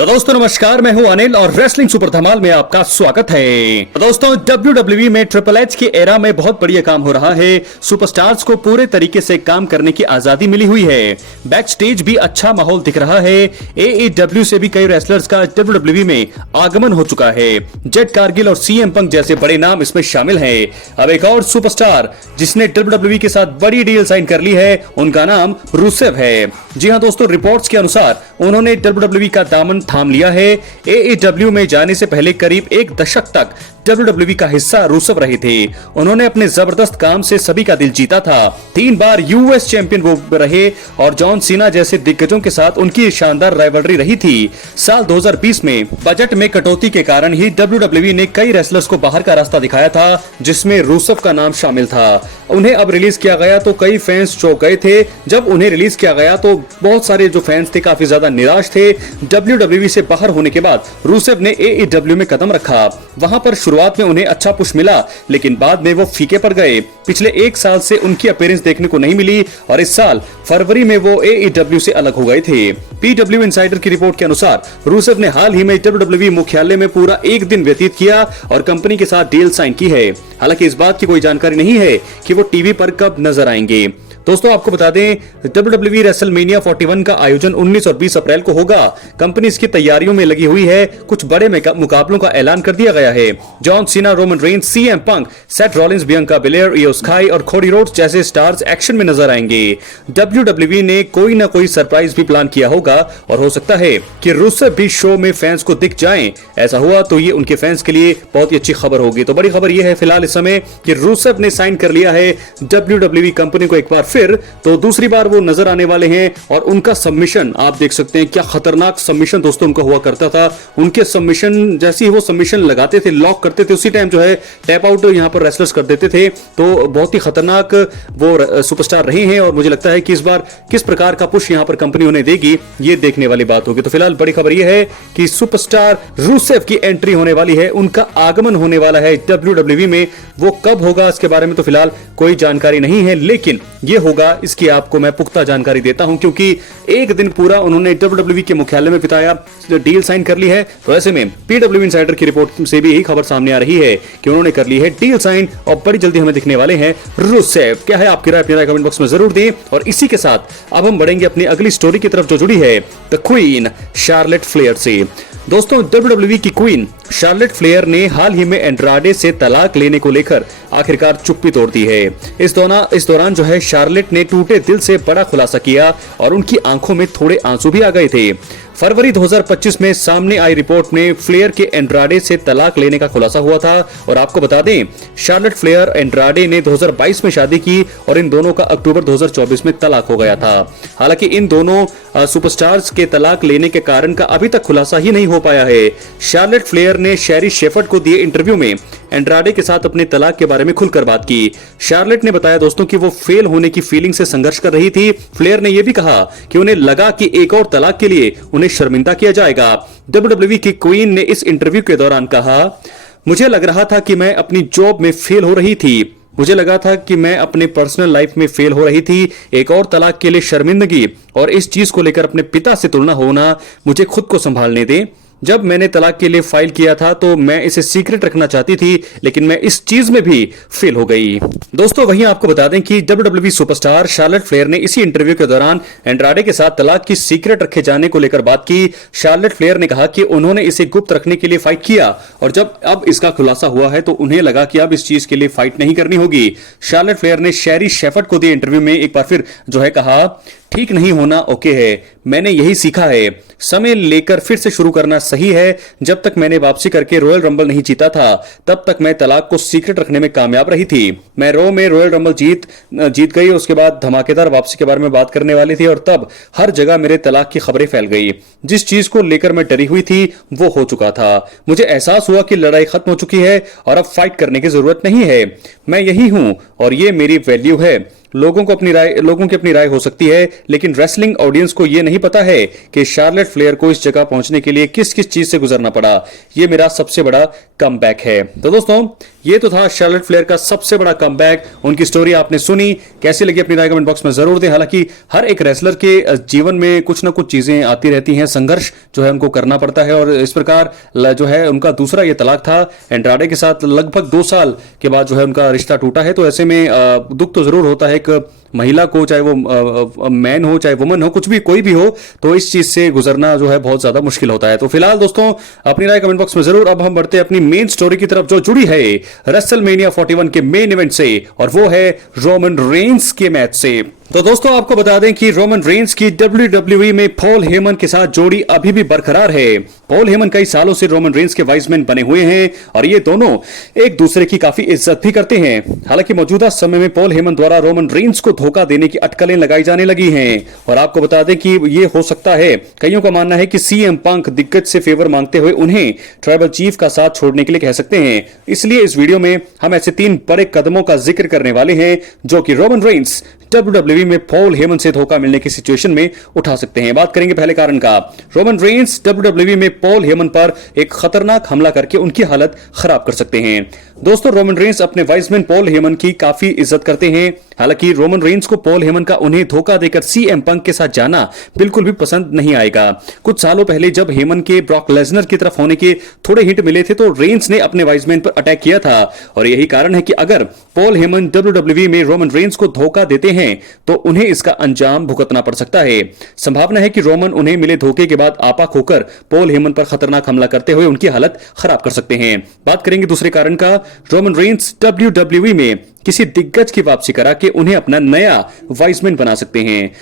तो दोस्तों नमस्कार, मैं हूं अनिल और रेसलिंग सुपर धमाल में आपका स्वागत है। तो दोस्तों WWE में ट्रिपल एच की एरा में बहुत बढ़िया काम हो रहा है। सुपरस्टार्स को पूरे तरीके से काम करने की आजादी मिली हुई है। बैक स्टेज भी अच्छा माहौल दिख रहा है। AEW से भी कई रेसलर्स का WWE में आगमन हो चुका है। जेट कारगिल और CM पंक जैसे बड़े नाम इसमें शामिल हैं। अब एक और सुपरस्टार जिसने WWE के साथ बड़ी डील साइन कर ली है, उनका नाम रुसेव है। जी हां दोस्तों, रिपोर्ट्स के अनुसार उन्होंने WWE का दामन थाम लिया है। AEW में जाने से पहले करीब एक दशक तक WWE का हिस्सा रुसेव रहे थे। उन्होंने अपने जबरदस्त काम से सभी का दिल जीता था। 3 बार US चैंपियन वो रहे और जॉन सीना जैसे दिग्गजों के साथ उनकी शानदार राइवलरी रही थी। साल 2020 में बजट में कटौती के कारण ही WWE ने कई रेसलर्स को बाहर का रास्ता दिखाया था, जिसमें रुसेव का नाम शामिल था। उन्हें अब रिलीज किया गया तो कई फैंस चौंक गए थे। जब उन्हें रिलीज किया गया तो बहुत सारे जो फैंस थे काफी ज्यादा निराश थे। WWE से बाहर होने के बाद रुसेव ने AEW में कदम रखा। वहां पर शुरुआत में उन्हें अच्छा पुश मिला, लेकिन बाद में वो फीके पड़ गए। पिछले 1 साल से उनकी अपीयरेंस देखने को नहीं मिली और इस साल फरवरी में वो AEW से अलग हो गए थे। PW इनसाइडर की रिपोर्ट के अनुसार रुसेव ने हाल ही में WWE मुख्यालय में पूरा 1 दिन व्यतीत किया और कंपनी के साथ डील साइन की है। हालांकि इस बात की कोई जानकारी नहीं है कि वो टीवी पर कब नजर आएंगे। दोस्तों आपको बता दें, WWE रेसलमेनिया 41 का आयोजन 19 और 20 अप्रैल को होगा। कंपनी इसकी तैयारियों में लगी हुई है। कुछ बड़े मुकाबलों का ऐलान कर दिया गया है। John Cena, Roman Reigns, CM पंक, सेथ रॉलिंस, बियांका बेलेयर, इयो स्काई और कोडी रोड्स जैसे स्टार्स एक्शन में नजर आएंगे। WWE ने कोई ना कोई सरप्राइज भी प्लान किया होगा और हो सकता है कि रुसेव भी शो में फैंस को दिख जाएं। ऐसा हुआ तो ये उनके फैंस के लिए बहुत ही अच्छी खबर होगी। तो बड़ी खबर यह है फिलहाल इस समय कि रुसेव ने साइन कर लिया है WWE कंपनी को एक बार फिर, तो दूसरी बार वो नजर आने वाले हैं। और उनका सबमिशन आप देख सकते हैं, क्या खतरनाक सबमिशन दोस्तों उनका हुआ करता था। उनके सबमिशन जैसे ही वो सबमिशन लगाते थे, लॉक करते थे, उसी टाइम जो है टैप आउट यहां पर रेसलर्स कर देते थे। तो बहुत ही खतरनाक वो सुपरस्टार रहे हैं और मुझे लगता है कि इस बार किस प्रकार का पुश यहां पर कंपनी उन्हें देगी, ये देखने वाली बात होगी। तो फिलहाल बड़ी खबर यह है कि सुपरस्टार रुसेव की एंट्री होने वाली है, उनका आगमन होने वाला है WWE में। वो कब होगा इसके बारे में तो फिलहाल कोई जानकारी नहीं है, लेकिन ये होगा इसकी आपको मैं पुख्ता जानकारी देता हूं, क्योंकि 1 दिन पूरा उन्होंने WWE के मुख्यालय में बिताया, डील साइन कर ली है। तो ऐसे में PW इनसाइडर की रिपोर्ट से भी यही खबर सामने आ रही है कि उन्होंने कर ली है डील साइन और बड़ी जल्दी हमें दिखने वाले हैं रुसेव। क्या है आपकी राय? अपनी राय कमेंट बॉक्स में जरूर दें। और इसी के साथ अब हम बढ़ेंगे अपनी अगली स्टोरी की तरफ, जो जुड़ी है द क्वीन शार्लेट फ्लेयर से। दोस्तों WWE की क्वीन शार्लेट फ्लेयर ने हाल ही में एंड्राडे से तलाक लेने को लेकर आखिरकार चुप्पी तोड़ दी है। इस दौरान जो है शार्लेट ने टूटे दिल से बड़ा खुलासा किया और उनकी आंखों में थोड़े आंसू भी आ गए थे। फरवरी 2025 में सामने आई रिपोर्ट में फ्लेयर के एंड्राडे से तलाक लेने का खुलासा हुआ था। और आपको बता दें, शार्लेट फ्लेयर एंड्राडे ने 2022 में शादी की और इन दोनों का अक्टूबर 2024 में तलाक हो गया था। हालांकि इन दोनों सुपरस्टार्स के तलाक लेने के कारण का अभी तक खुलासा ही नहीं हो पाया है। शार्लेट फ्लेयर ने शेरी शेफर्ड को दिए इंटरव्यू में एंड्राडे के साथ अपने तलाक के बारे में खुलकर बात की। शार्लेट ने बताया दोस्तों कि वो फेल होने की फीलिंग से संघर्ष कर रही थी। फ्लेयर ने यह भी कहा कि उन्हें लगा कि एक और तलाक के लिए उन्हें शर्मिंदा किया जाएगा। WWE की क्वीन ने इस इंटरव्यू के दौरान कहा, मुझे लग रहा था कि मैं अपनी जॉब में फेल हो रही थी। मुझे लगा था कि मैं अपने पर्सनल लाइफ में फेल हो रही थी। एक और तलाक के लिए शर्मिंदगी और इस चीज को लेकर अपने पिता से तुलना होना, मुझे खुद को संभालने दें। जब मैंने तलाक के लिए फाइल किया था तो मैं इसे सीक्रेट रखना चाहती थी, लेकिन मैं इस चीज में भी फेल हो गई। दोस्तों वहीं आपको बता दें कि WWE सुपरस्टार शार्लेट फ्लेयर ने इसी इंटरव्यू के दौरान एंड्राडे के साथ तलाक की सीक्रेट रखे जाने को लेकर बात की। शार्लेट फ्लेयर ने कहा कि उन्होंने इसे गुप्त रखने के लिए फाइट किया और जब अब इसका खुलासा हुआ है तो उन्हें लगा कि अब इस चीज के लिए फाइट नहीं करनी होगी। शार्लेट फ्लेयर ने शेरी शेफर्ड को दिए इंटरव्यू में एक बार फिर जो है कहा, ठीक नहीं होना ओके है, मैंने यही सीखा है, समय लेकर फिर से शुरू करना सही है। जब तक मैंने वापसी करके रॉयल रंबल नहीं जीता था तब तक मैं तलाक को सीक्रेट रखने में कामयाब रही थी। मैं रो में रॉयल रंबल जीत गई, उसके बाद धमाकेदार वापसी के बारे में बात करने वाली थी और तब हर जगह मेरे तलाक की खबरें फैल गई। जिस चीज को लेकर मैं डरी हुई थी वो हो चुका था। मुझे एहसास हुआ कि लड़ाई खत्म हो चुकी है और अब फाइट करने की जरूरत नहीं है। मैं यही हूं और ये मेरी वैल्यू है। लोगों की अपनी राय हो सकती है, लेकिन रेसलिंग ऑडियंस को यह नहीं पता है कि शार्लेट फ्लेयर को इस जगह पहुंचने के लिए किस किस चीज से गुजरना पड़ा। यह मेरा सबसे बड़ा कमबैक है। तो दोस्तों ये तो था शार्लेट फ्लेयर का सबसे बड़ा कमबैक। उनकी स्टोरी आपने सुनी, कैसी लगी अपनी राय कमेंट बॉक्स में जरूर दें। हालांकि हर एक रेसलर के जीवन में कुछ ना कुछ चीजें आती रहती हैं, संघर्ष जो है उनको करना पड़ता है, और इस प्रकार जो है उनका दूसरा ये तलाक था। एंड्राडे के साथ लगभग 2 साल के बाद जो है उनका रिश्ता टूटा है। तो ऐसे में दुख तो जरूर होता है एक महिला को, चाहे वो मैन हो चाहे वुमन हो, कुछ भी कोई भी हो, तो इस चीज से गुजरना जो है बहुत ज्यादा मुश्किल होता है। तो फिलहाल दोस्तों अपनी राय कमेंट बॉक्स में जरूर। अब हम बढ़ते हैं अपनी मेन स्टोरी की तरफ जो जुड़ी है रेसलमेनिया 41 के मेन इवेंट से, और वो है रोमन रेंस के मैच से। तो दोस्तों आपको बता दें कि रोमन रेंस की WWE में पॉल हेमन के साथ जोड़ी अभी भी बरकरार है। पॉल हेमन कई सालों से रोमन रेंस के वाइसमैन बने हुए हैं और ये दोनों एक दूसरे की काफी इज्जत भी करते हैं। हालांकि मौजूदा समय में पॉल हेमन द्वारा रोमन रेंस को धोखा देने की अटकलें लगाई जाने लगी हैं, और आपको बता दें कि ये हो सकता है, कईयों का मानना है कि CM पंक दिग्गज से फेवर मांगते हुए उन्हें ट्राइबल चीफ का साथ छोड़ने के लिए कह सकते हैं। इसलिए इस वीडियो में हम ऐसे 3 बड़े कदमों का जिक्र करने वाले हैं जो कि रोमन रेंस WWE में पॉल हेमन से धोखा मिलने की सिचुएशन में उठा सकते हैं। बात करेंगे पहले कारण का। रोमन रेंस WWE में पॉल हेमन पर एक खतरनाक हमला करके उनकी हालत खराब कर सकते हैं। दोस्तों रोमन रेंस अपने वाइसमैन पॉल हेमन की काफी इज्जत करते हैं। हालांकि रोमन रेंस को पॉल हेमन का उन्हें धोखा देकर CM पंक के साथ जाना बिल्कुल भी पसंद नहीं आएगा। कुछ सालों पहले जब हेमन के ब्रॉक लेसनर की तरफ होने के थोड़े हिंट मिले थे, तो रेंस ने अपने वाइसमैन पर अटैक किया था, और यही कारण है कि अगर पॉल हेमन WWE में रोमन रेंस को धोखा देते हैं तो उन्हें इसका अंजाम भुगतना पड़ सकता है। संभावना है कि रोमन उन्हें मिले धोखे के बाद आपा खोकर पॉल हेमन पर खतरनाक हमला करते हुए उनकी हालत खराब कर सकते हैं। बात करेंगे दूसरे कारण का। रोमन रेंस WWE में किसी दिग्गज की वापसी करा के उन्हें अपना नया वाइसमैन बना सकते हैं।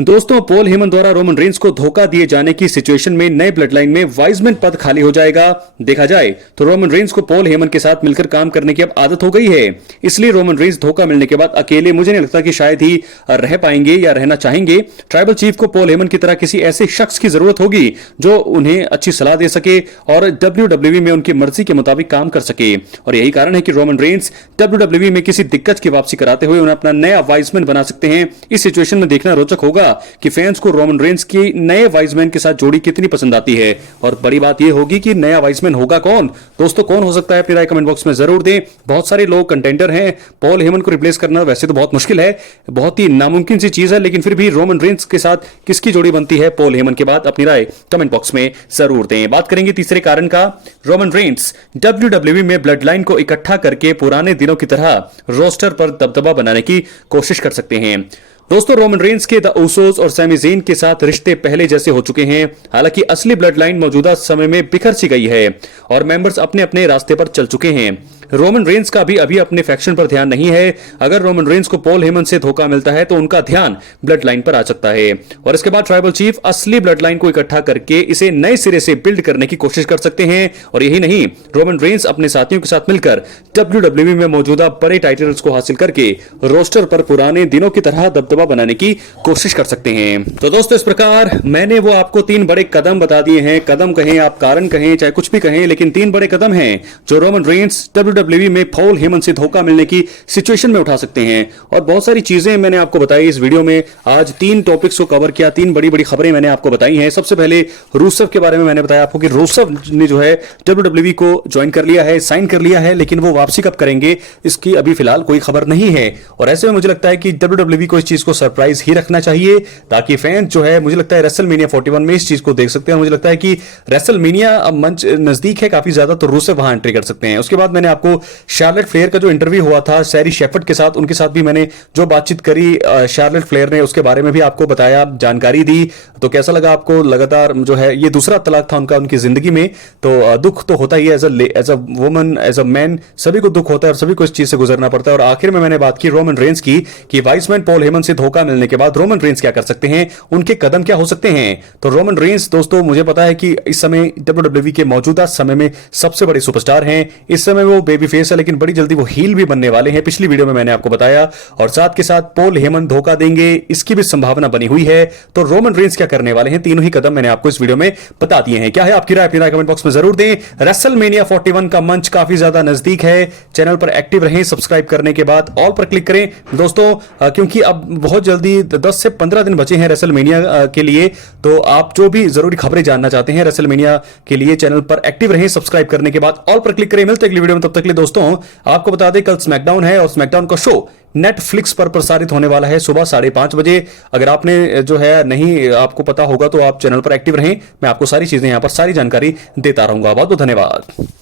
दोस्तों पॉल हेमन द्वारा रोमन रेंस को धोखा दिए जाने की सिचुएशन में नए ब्लड लाइन में वाइसमैन पद खाली हो जाएगा। देखा जाए तो रोमन रेंस को पॉल हेमन के साथ मिलकर काम करने की अब आदत हो गई है, इसलिए रोमन रेंस धोखा मिलने के बाद अकेले मुझे नहीं लगता कि शायद ही रह पाएंगे या रहना चाहेंगे। ट्राइबल चीफ को पॉल हेमन की तरह किसी ऐसे शख्स की जरूरत होगी जो उन्हें अच्छी सलाह दे सके और WWE में उनकी मर्जी के मुताबिक काम कर सके, और यही कारण है कि रोमन रेंस WWE में किसी दिक्कत की वापसी कराते हुए उन्हें अपना नया वाइसमैन बना सकते हैं। इस सिचुएशन में देखना रोचक होगा कि फैंस को रोमन रेंस की नए वाइसमैन के साथ जोड़ी कितनी पसंद आती है, और बड़ी बात यह होगी कि नया वाइसमैन होगा कौन। दोस्तों कौन हो सकता है अपनी राय कमेंट बॉक्स में जरूर दें। बहुत सारे लोग कंटेंडर हैं। पॉल हेमन को रिप्लेस करना वैसे तो बहुत मुश्किल है, बहुत ही नामुमकिन सी चीज है, लेकिन फिर भी रोमन रेंस के साथ किसकी जोड़ी बनती है पॉल हेमन के बाद, अपनी राय कमेंट बॉक्स में जरूर दें। बात करेंगे तीसरे कारण का। रोमन रेंस WWE में ब्लड लाइन को इकट्ठा करके पुराने दिनों की तरह रोस्टर पर दबदबा बनाने की कोशिश कर सकते हैं। दोस्तों रोमन रेंस के द उसोस और सैमी ज़ेन के साथ रिश्ते पहले जैसे हो चुके हैं। हालांकि असली ब्लड लाइन मौजूदा समय में बिखर सी गई है और मेंबर्स अपने अपने रास्ते पर चल चुके हैं। रोमन रेंस का भी अभी अपने फैक्शन पर ध्यान नहीं है। अगर रोमन रेंस को पॉल हेमन से धोखा मिलता है तो उनका ध्यान ब्लड लाइन पर आ सकता है, और इसके बाद ट्राइबल चीफ असली ब्लड लाइन को इकट्ठा करके इसे नए सिरे से बिल्ड करने की कोशिश कर सकते हैं। और यही नहीं, रोमन रेंस अपने साथियों के साथ मिलकर WWE में मौजूदा बड़े टाइटल्स को हासिल करके रोस्टर पर पुराने दिनों की तरह दबदबा बनाने की कोशिश कर सकते हैं। तो दोस्तों इस प्रकार मैंने वो आपको 3 बड़े कदम बता दिए हैं। कदम कहें आप, कारण कहें, चाहे कुछ भी कहें, लेकिन 3 बड़े कदम हैं जो रोमन रेंस WWE में पॉल हेमन से धोखा मिलने की सिचुएशन में उठा सकते हैं। और बहुत सारी चीजें मैंने आपको बताई इस वीडियो में। आज 3 टॉपिक्स को कवर किया, 3 बड़ी बड़ी खबरें मैंने आपको बताई हैं। सबसे पहले रूसेव के बारे में मैंने बताया आपको कि रूसेव ने जो है WWE को ज्वाइन कर लिया है, साइन कर लिया है, लेकिन वो वापसी कब करेंगे इसकी अभी फिलहाल कोई खबर नहीं है। और ऐसे में मुझे लगता है कि WWE को इस चीज को सरप्राइज ही रखना चाहिए, ताकि फैंस जो है, मुझे लगता है रेसलमेनिया 41 में इस चीज को देख सकते हैं। मुझे लगता है कि रेसलमेनिया मंच नजदीक है काफी ज्यादा, तो रूसेव वहां एंट्री कर सकते हैं। उसके बाद मैंने आपको शार्लेट फ्लेयर का जो इंटरव्यू हुआ था सैरी शेफर्ड के साथ, उनके साथ भी मैंने जो बातचीत करी शार्लेट फ्लेयर ने, उसके बारे में भी आपको बताया, जानकारी दी। तो कैसा लगा आपको? लगातार जो है ये दूसरा तलाक था उनका उनकी जिंदगी में, तो दुख तो होता ही है। As a woman, as a man, सभी को दुख होता है और सभी को इस चीज से गुजरना पड़ता है। और आखिर में मैंने बात की रोमन रेंस की कि वाइसमैन पॉल हेमन से धोखा मिलने के बाद रोमन रेंस क्या कर सकते हैं, उनके कदम क्या हो सकते हैं। तो रोमन रेंस दोस्तों मुझे पता है कि इस समय WWE के मौजूदा समय में सबसे बड़े सुपरस्टार हैं। इस समय वो बेबी फेस है, लेकिन बड़ी जल्दी वो हील भी बनने वाले हैं, पिछली वीडियो में मैंने आपको बताया। और साथ के साथ पॉल हेमन धोखा देंगे इसकी भी संभावना बनी हुई है। तो रोमन रेंस क्या करने वाले हैं, तीनों ही कदम मैंने आपको इस वीडियो में बता दिए हैं। क्या है आपकी राय? अपनी राय कमेंट बॉक्स में जरूर दें। रेसलमेनिया 41 का मंच काफी ज्यादा नजदीक है। चैनल पर एक्टिव रहें, सब्सक्राइब करने के बाद ऑल पर क्लिक करें दोस्तों, क्योंकि अब बहुत जल्दी 10 से 15 दिन बचे हैं रेसलमेनिया के लिए। तो आप जो भी जरूरी खबरें जानना चाहते हैं रेसलमेनिया के लिए, चैनल पर एक्टिव रहें, सब्सक्राइब करने के बाद ऑल पर क्लिक करें। मिलते हैं अगली वीडियो में, तब तक क्विकली दोस्तों आपको बता दें, कल स्मैकडाउन है और स्मैकडाउन का शो नेटफ्लिक्स पर प्रसारित होने वाला है सुबह 5:30 बजे। अगर आपने जो है नहीं आपको पता होगा तो आप चैनल पर एक्टिव रहें, मैं आपको सारी चीजें यहां पर सारी जानकारी देता रहूंगा। बहुत बहुत धन्यवाद।